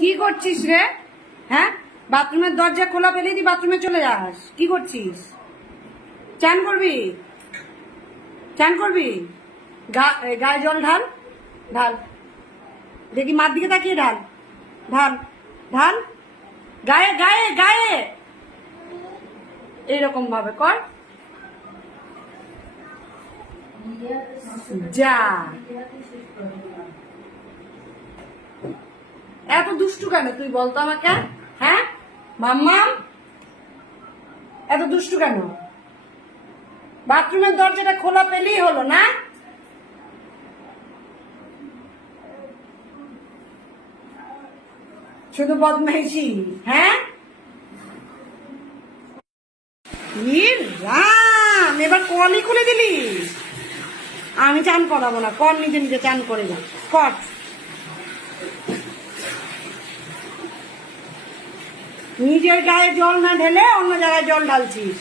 কি করছিস রে? হ্যাঁ, বাথরুমের দরজা খোলা পেলে তুই বাথরুমে চলে যাস। কি করছিস? চান করবি? চান করবি? গায়ে জল ঢাল, ঢাল। দেখি মার দিকে তাকিয়ে ঢাল, ঢাল, ঢাল। গায়ে গায়ে গায়ে এইরকম ভাবে কর। যা, এত দুষ্টু কেন তুই বলতো আমাকে? হ্যাঁ মাম্মাম, এত দুষ্টু কেন? বাথরুমের দরজাটা খোলা পেলেই হলো না? শুধু বদমাইশি। হ্যাঁ, রাম, এবার কলই খুলে দিলি। আমি চান করাবো না, কর নিজে নিজে চান করে যা, কর। নিজের গায়ে জল না ঢেলে অন্য জায়গায় জল ঢালছিস।